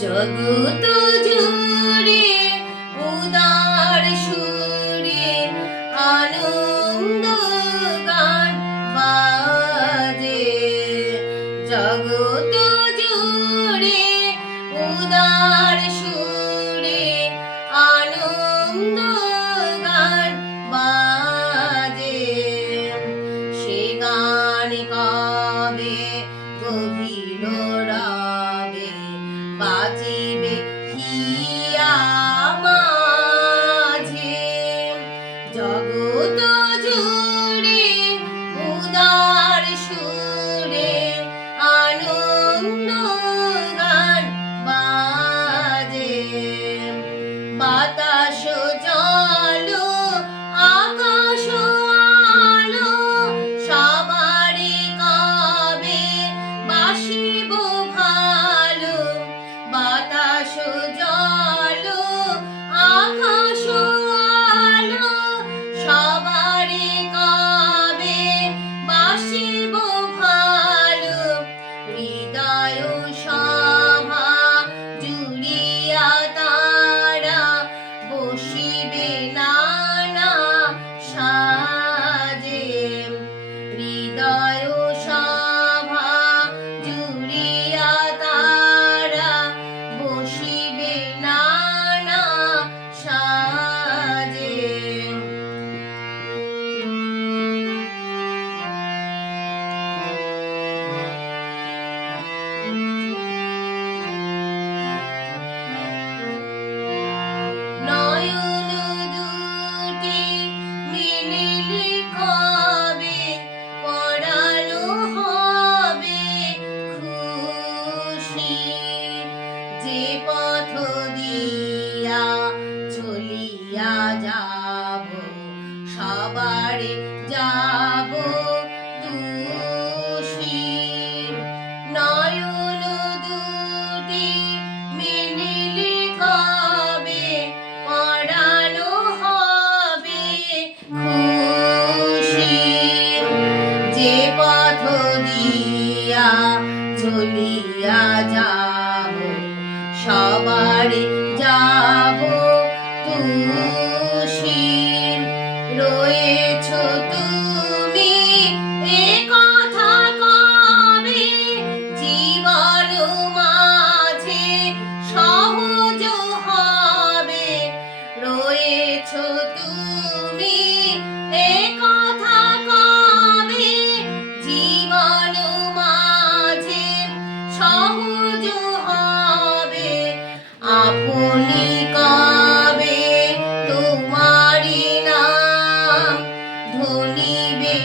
জগত জুড়ে উদার সুরে আনন্দ গান বাজে। জগত জুড়ে উদার সুরে আনন্দ গান বাজে। সে গান গাবে গভীর রাগে, বাজিবে হিয়া মাঝে। জগত জুড়ে উদার সুরে আনন্দ গান বাজে। বাতাস জল আকাশ আলো সবারে কবে বাসিব ভালো। বাতাস জল আকাশ আলো সবারে কবে বাসিব ভালো। হৃদয় সভা জুড়িয়া তারা বসিবে নানা সাজে। হৃদয় সভা জুড়িয়া তারা বসিবে নানা সাজে। নয়ন দুটি মিলিলে কবে পরানো হবে খুশি। যে পথ দিয়া চলিয়া যাব সবারে যাব দোষী। নয়ন দুটি মিলিলে কবে পরানো হবে খুশি। যে পথ দিয়া চলিয়া যাব সবারে যাব দোষী। রয়েছ তুমি এ কথা কবে জীবন মাঝে সহজ হবে। রয়েছ তুমি এ কথা কবে জীবন মাঝে সহজ হবে। আপনি কবে তোমারি নাম ধনিবে